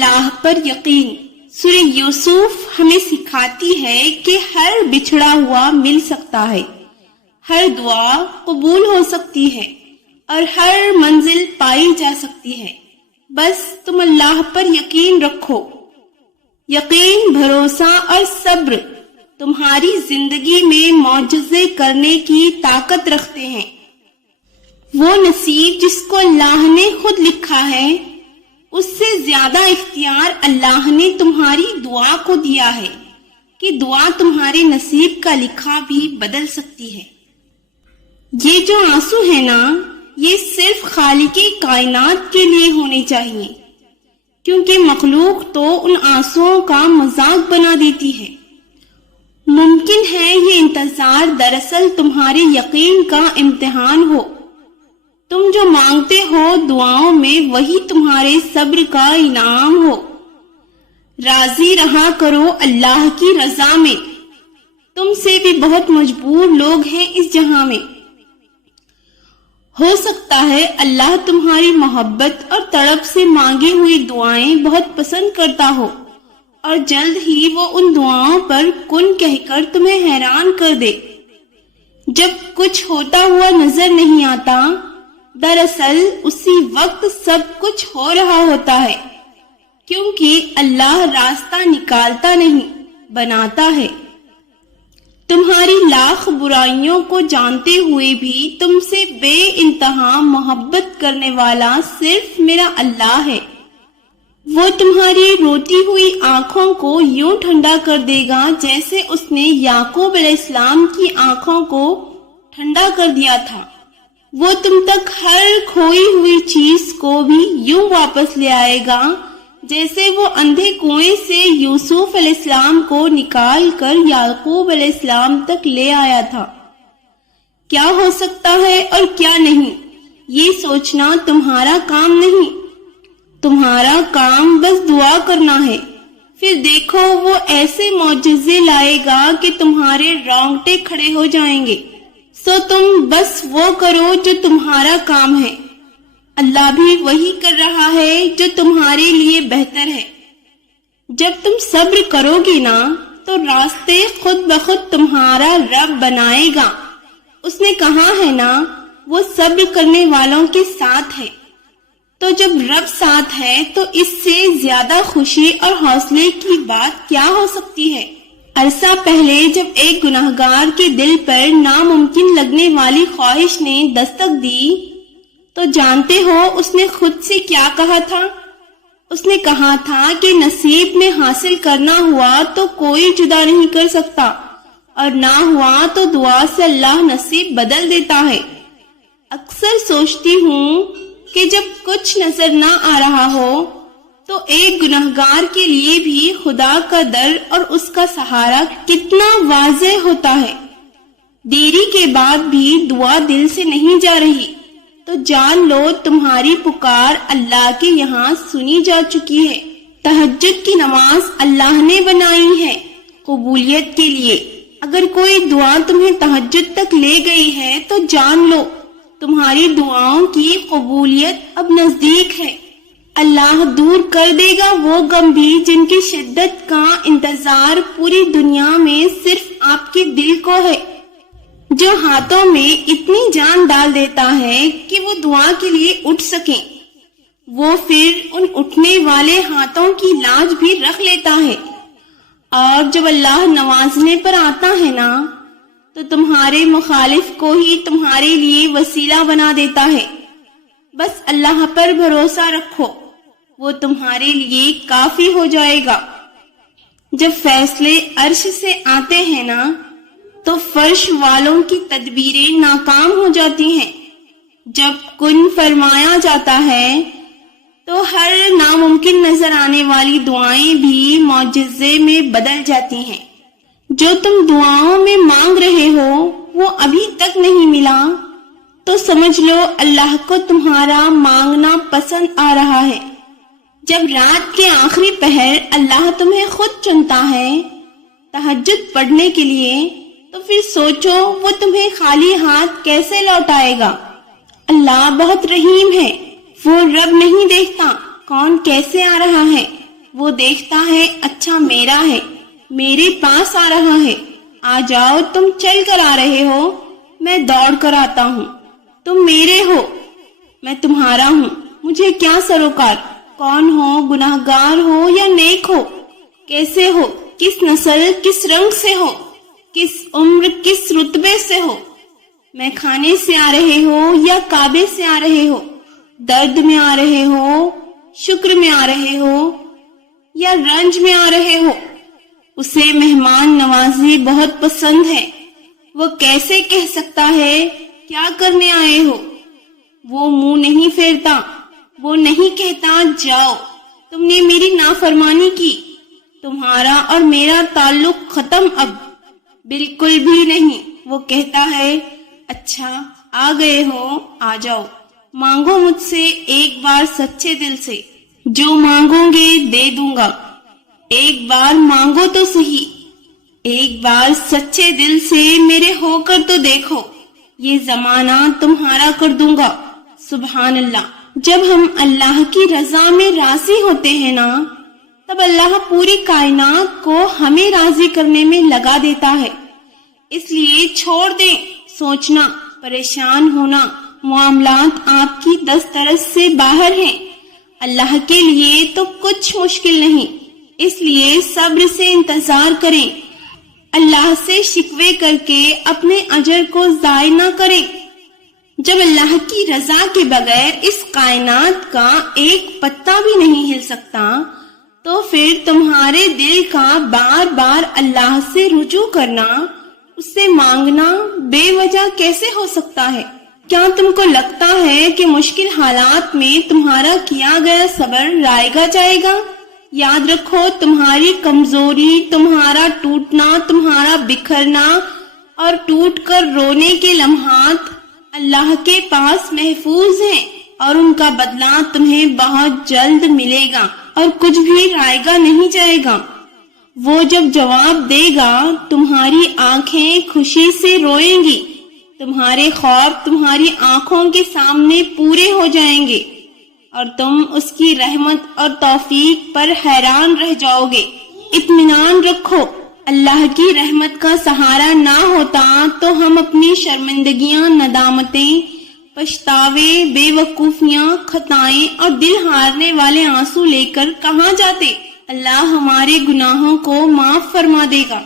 اللہ پر یقین۔ سورہ یوسف ہمیں سکھاتی ہے کہ ہر بچھڑا ہوا مل سکتا ہے، ہر دعا قبول ہو سکتی ہے اور ہر منزل پائی جا سکتی ہے، بس تم اللہ پر یقین رکھو۔ یقین، بھروسہ اور صبر تمہاری زندگی میں معجزے کرنے کی طاقت رکھتے ہیں۔ وہ نصیب جس کو اللہ نے خود لکھا ہے، اس سے زیادہ اختیار اللہ نے تمہاری دعا کو دیا ہے کہ دعا تمہارے نصیب کا لکھا بھی بدل سکتی ہے۔ یہ جو آنسو ہے نا، یہ صرف خالق کائنات کے لیے ہونے چاہیے، کیونکہ مخلوق تو ان آنسوؤں کا مذاق بنا دیتی ہے۔ ممکن ہے یہ انتظار دراصل تمہارے یقین کا امتحان ہو۔ تم جو مانگتے ہو دعاؤں میں، وہی تمہارے صبر کا انعام ہو۔ راضی رہا کرو اللہ کی رضا میں۔ تم سے بھی بہت مجبور لوگ ہیں اس جہاں میں۔ ہو سکتا ہے اللہ تمہاری محبت اور تڑپ سے مانگی ہوئی دعائیں بہت پسند کرتا ہو، اور جلد ہی وہ ان دعاؤں پر کن کہہ کر تمہیں حیران کر دے۔ جب کچھ ہوتا ہوا نظر نہیں آتا، دراصل اسی وقت سب کچھ ہو رہا ہوتا ہے، کیونکہ اللہ راستہ نکالتا نہیں، بناتا ہے۔ تمہاری لاکھ برائیوں کو جانتے ہوئے بھی تم سے بے انتہا محبت کرنے والا صرف میرا اللہ ہے۔ وہ تمہاری روتی ہوئی آنکھوں کو یوں ٹھنڈا کر دے گا جیسے اس نے یعقوب علیہ السلام کی آنکھوں کو ٹھنڈا کر دیا تھا۔ وہ تم تک ہر کھوئی ہوئی چیز کو بھی یوں واپس لے آئے گا جیسے وہ اندھے کنویں سے یوسف علیہ السلام کو نکال کر یعقوب علیہ السلام تک لے آیا تھا۔ کیا ہو سکتا ہے اور کیا نہیں، یہ سوچنا تمہارا کام نہیں۔ تمہارا کام بس دعا کرنا ہے، پھر دیکھو وہ ایسے معجزے لائے گا کہ تمہارے رونگٹے کھڑے ہو جائیں گے۔ سو تم بس وہ کرو جو تمہارا کام ہے، اللہ بھی وہی کر رہا ہے جو تمہارے لیے بہتر ہے۔ جب تم صبر کرو گے نا، تو راستے خود بخود تمہارا رب بنائے گا۔ اس نے کہا ہے نا، وہ صبر کرنے والوں کے ساتھ ہے۔ تو جب رب ساتھ ہے تو اس سے زیادہ خوشی اور حوصلے کی بات کیا ہو سکتی ہے؟ عرصہ پہلے جب ایک گناہگار کے دل پر ناممکن لگنے والی خواہش نے دستک دی، تو جانتے ہو اس نے خود سے کیا کہا تھا؟ اس نے کہا تھا کہ نصیب میں حاصل کرنا ہوا تو کوئی جدا نہیں کر سکتا، اور نہ ہوا تو دعا سے اللہ نصیب بدل دیتا ہے۔ اکثر سوچتی ہوں کہ جب کچھ نظر نہ آ رہا ہو تو ایک گنہگار کے لیے بھی خدا کا در اور اس کا سہارا کتنا واضح ہوتا ہے۔ دیری کے بعد بھی دعا دل سے نہیں جا رہی تو جان لو تمہاری پکار اللہ کے یہاں سنی جا چکی ہے۔ تہجد کی نماز اللہ نے بنائی ہے قبولیت کے لیے۔ اگر کوئی دعا تمہیں تہجد تک لے گئی ہے تو جان لو تمہاری دعاؤں کی قبولیت اب نزدیک ہے۔ اللہ دور کر دے گا وہ غم بھی جن کی شدت کا انتظار پوری دنیا میں صرف آپ کے دل کو ہے، جو ہاتھوں میں اتنی جان ڈال دیتا ہے کہ وہ دعا کے لیے اٹھ سکیں۔ وہ پھر ان اٹھنے والے ہاتھوں کی لاج بھی رکھ لیتا ہے، اور جب اللہ نوازنے پر آتا ہے نا تو تمہارے مخالف کو ہی تمہارے لیے وسیلہ بنا دیتا ہے۔ بس اللہ پر بھروسہ رکھو، وہ تمہارے لیے کافی ہو جائے گا۔ جب فیصلے عرش سے آتے ہیں نا تو فرش والوں کی تدبیریں ناکام ہو جاتی ہیں۔ جب کن فرمایا جاتا ہے تو ہر ناممکن نظر آنے والی دعائیں بھی معجزے میں بدل جاتی ہیں۔ جو تم دعاؤں میں مانگ رہے ہو وہ ابھی تک نہیں ملا تو سمجھ لو اللہ کو تمہارا مانگنا پسند آ رہا ہے۔ جب رات کے آخری پہر اللہ تمہیں خود چنتا ہے تہجد پڑھنے کے لیے، تو پھر سوچو وہ تمہیں خالی ہاتھ کیسے لوٹائے گا۔ اللہ بہت رحیم ہے، وہ رب نہیں دیکھتا کون کیسے آ رہا ہے، وہ دیکھتا ہے اچھا میرا ہے، میرے پاس آ رہا ہے، آ جاؤ تم چل کر آ رہے ہو، میں دوڑ کر آتا ہوں، تم میرے ہو، میں تمہارا ہوں، مجھے کیا سروکار، کون ہو، گناہگار ہو یا نیک ہو، کیسے ہو، کس نسل کس رنگ سے ہو، کس عمر کس رتبے سے ہو، میں کھانے سے آ رہے ہو یا کعبے سے آ رہے ہو، درد میں آ رہے ہو، شکر میں آ رہے ہو یا رنج میں آ رہے ہو، اسے مہمان نوازی بہت پسند ہے، وہ کیسے کہہ سکتا ہے کیا کرنے آئے ہو، وہ منہ نہیں پھیرتا، وہ نہیں کہتا جاؤ تم نے میری نافرمانی کی، تمہارا اور میرا تعلق ختم اب، بالکل بھی نہیں، وہ کہتا ہے اچھا آ گئے ہو، آ جاؤ، مانگو مجھ سے ایک بار سچے دل سے، جو مانگو گے دے دوں گا، ایک بار مانگو تو صحیح، ایک بار سچے دل سے میرے ہو کر تو دیکھو، یہ زمانہ تمہارا کر دوں گا۔ سبحان اللہ۔ جب ہم اللہ کی رضا میں راضی ہوتے ہیں نا، تب اللہ پوری کائنات کو ہمیں راضی کرنے میں لگا دیتا ہے۔ اس لیے چھوڑ دیں سوچنا، پریشان ہونا، معاملات آپ کی دسترس سے باہر ہیں، اللہ کے لیے تو کچھ مشکل نہیں، اس لیے صبر سے انتظار کریں، اللہ سے شکوے کر کے اپنے اجر کو ضائع نہ کریں۔ جب اللہ کی رضا کے بغیر اس کائنات کا ایک پتا بھی نہیں ہل سکتا، تو پھر تمہارے دل کا بار بار اللہ سے رجوع کرنا، اس سے مانگنا بے وجہ کیسے ہو سکتا ہے؟ کیا تم کو لگتا ہے کہ مشکل حالات میں تمہارا کیا گیا صبر رائگا جائے گا؟ یاد رکھو، تمہاری کمزوری، تمہارا ٹوٹنا، تمہارا بکھرنا اور ٹوٹ کر رونے کے لمحات اللہ کے پاس محفوظ ہیں، اور ان کا بدلہ تمہیں بہت جلد ملے گا، اور کچھ بھی رائگا نہیں جائے گا۔ وہ جب جواب دے گا، تمہاری آنکھیں خوشی سے روئیں گی، تمہارے خواب تمہاری آنکھوں کے سامنے پورے ہو جائیں گے، اور تم اس کی رحمت اور توفیق پر حیران رہ جاؤ گے۔ اطمینان رکھو، اللہ کی رحمت کا سہارا نہ ہوتا تو ہم اپنی شرمندگیاں، ندامتیں، پچھتاوے، بے وقوفیاں، خطائیں اور دل ہارنے والے آنسو لے کر کہاں جاتے؟ اللہ ہمارے گناہوں کو معاف فرما دے گا۔